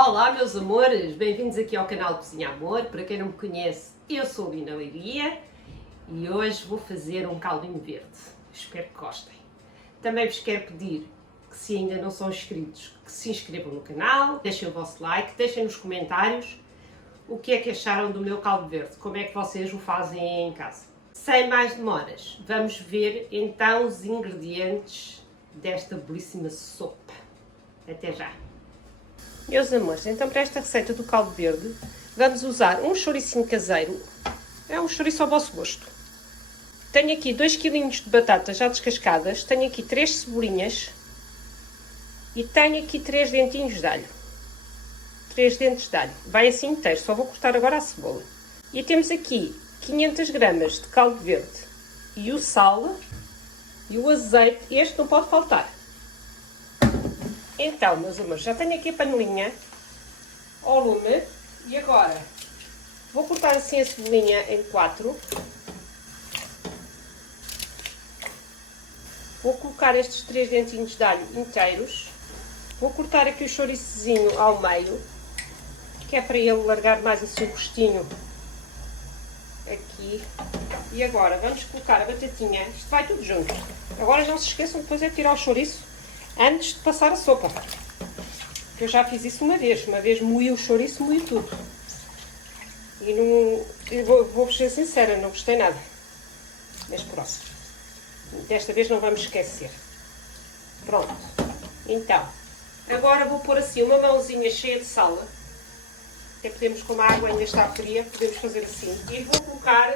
Olá meus amores, bem-vindos aqui ao canal Cozinha Amor. Para quem não me conhece, eu sou a Lina Leiria e hoje vou fazer um caldinho verde. Espero que gostem. Também vos quero pedir que, se ainda não são inscritos, que se inscrevam no canal, deixem o vosso like, deixem nos comentários o que é que acharam do meu caldo verde, como é que vocês o fazem em casa. Sem mais demoras, vamos ver então os ingredientes desta belíssima sopa. Até já! Meus amores, então para esta receita do caldo verde vamos usar um chouricinho caseiro, é um chouriço ao vosso gosto. Tenho aqui 2 kg de batatas já descascadas, tenho aqui 3 cebolinhas e tenho aqui 3 dentinhos de alho. 3 dentes de alho, vai assim inteiro, só vou cortar agora a cebola. E temos aqui 500 gramas de caldo verde e o sal e o azeite, este não pode faltar. Então, meus amores, já tenho aqui a panelinha ao lume e agora vou cortar assim a cebolinha em 4. Vou colocar estes 3 dentinhos de alho inteiros. Vou cortar aqui o chouriçozinho ao meio, que é para ele largar mais assim o gostinho aqui. E agora vamos colocar a batatinha, isto vai tudo junto. Agora não se esqueçam depois é tirar o chouriço antes de passar a sopa. Eu já fiz isso uma vez moí o chouriço, moí tudo. E não, vou ser sincera, não gostei nada. Mas pronto, desta vez não vamos esquecer. Pronto, então, agora vou pôr assim uma mãozinha cheia de sal. Até podemos, como a água ainda está fria, podemos fazer assim. E vou colocar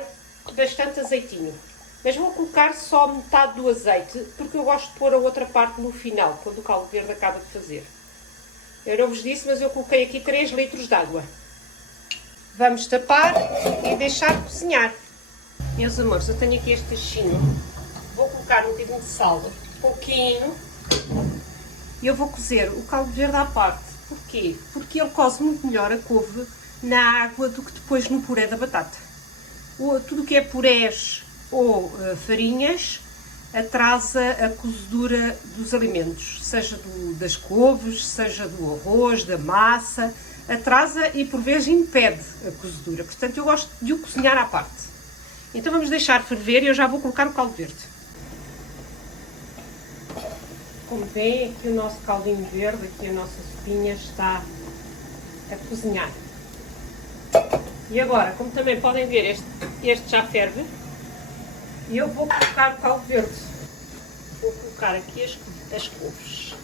bastante azeitinho. Mas vou colocar só metade do azeite, porque eu gosto de pôr a outra parte no final, quando o caldo verde acaba de fazer. Eu não vos disse, mas eu coloquei aqui 3 litros de água. Vamos tapar e deixar cozinhar. Meus amores, eu tenho aqui este tachinho. Vou colocar um bocadinho de sal, pouquinho. E eu vou cozer o caldo verde à parte. Porquê? Porque ele coze muito melhor a couve na água do que depois no puré da batata. Tudo o que é purés ou farinhas atrasa a cozedura dos alimentos, seja das couves, seja do arroz, da massa, atrasa e por vezes impede a cozedura. Portanto, eu gosto de o cozinhar à parte. Então vamos deixar ferver e eu já vou colocar o caldo verde. Como veem, aqui o nosso caldinho verde, aqui a nossa sopinha está a cozinhar. E agora, como também podem ver, este já ferve. E eu vou colocar o caldo verde. Vou colocar aqui as couves.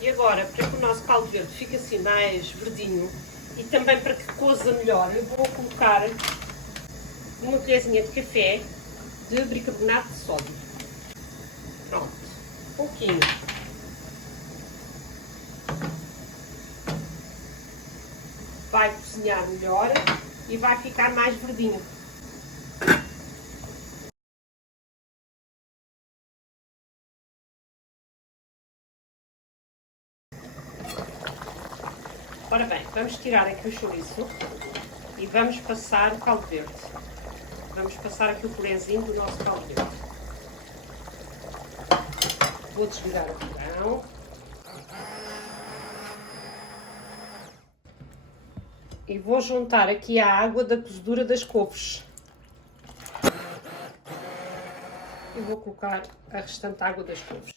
E agora, para que o nosso caldo verde fique assim mais verdinho e também para que coza melhor, eu vou colocar uma colherzinha de café de bicarbonato de sódio. Pronto, um pouquinho. Vai cozinhar melhor e vai ficar mais verdinho. Ora bem, vamos tirar aqui o chouriço e vamos passar o caldo verde. Vamos passar aqui o purezinho do nosso caldo verde. Vou desligar o fogão. E vou juntar aqui a água da cozedura das couves. E vou colocar a restante água das couves.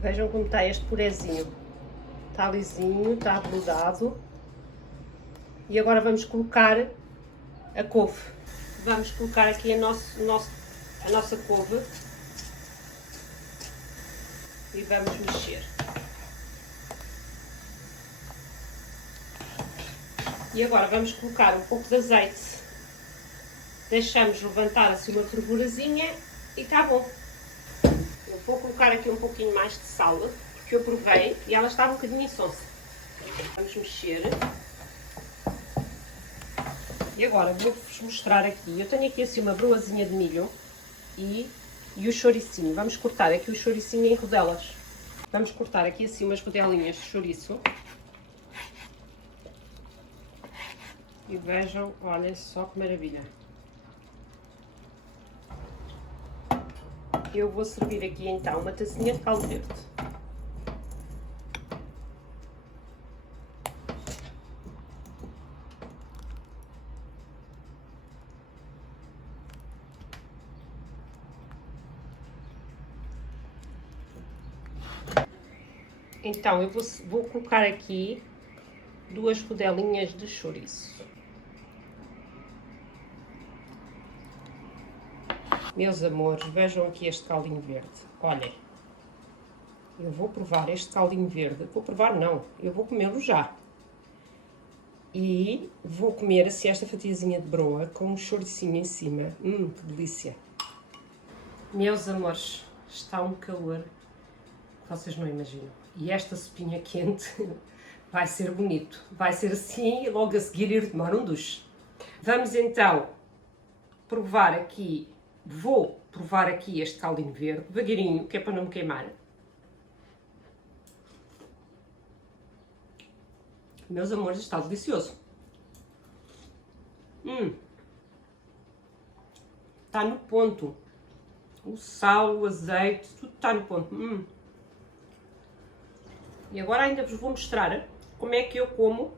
Vejam como está este purezinho. Está lisinho, está aveludado. E agora vamos colocar a couve. Vamos colocar aqui a nossa couve. E vamos mexer. E agora vamos colocar um pouco de azeite. Deixamos levantar assim uma fervurazinha e está bom. Eu vou colocar aqui um pouquinho mais de sal, porque eu provei e ela estava um bocadinho insossa. Vamos mexer. E agora vou-vos mostrar aqui. Eu tenho aqui assim uma broazinha de milho e o chouricinho. Vamos cortar aqui o chouricinho em rodelas. Vamos cortar aqui assim umas rodelinhas de chouriço. E vejam, olhem só que maravilha. Eu vou servir aqui então uma tacinha de caldo verde. Então, eu vou colocar aqui 2 rodelinhas de chouriço. Meus amores, vejam aqui este caldinho verde. Olhem, eu vou provar este caldinho verde. Vou provar não, eu vou comê-lo já. E vou comer assim esta fatiazinha de broa com um chouricinho em cima. Que delícia! Meus amores, está um calor que vocês não imaginam. E esta sopinha quente vai ser bonito. Vai ser assim e logo a seguir ir tomar um duche. Vamos então provar aqui. Vou provar aqui este caldinho verde, devagarinho, que é para não me queimar. Meus amores, está delicioso. Está no ponto. O sal, o azeite, tudo está no ponto. E agora ainda vos vou mostrar como é que eu como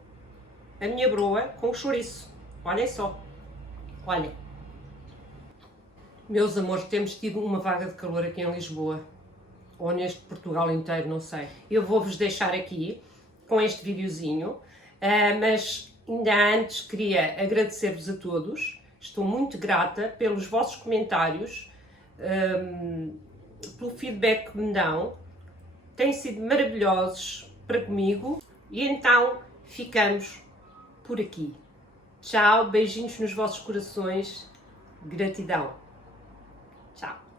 a minha broa com o chouriço. Olhem só. Olhem. Meus amores, temos tido uma vaga de calor aqui em Lisboa. Ou neste Portugal inteiro, não sei. Eu vou-vos deixar aqui com este videozinho. Mas ainda antes queria agradecer-vos a todos. Estou muito grata pelos vossos comentários, pelo feedback que me dão. Têm sido maravilhosos para comigo. E então ficamos por aqui. Tchau, beijinhos nos vossos corações. Gratidão. Tchau.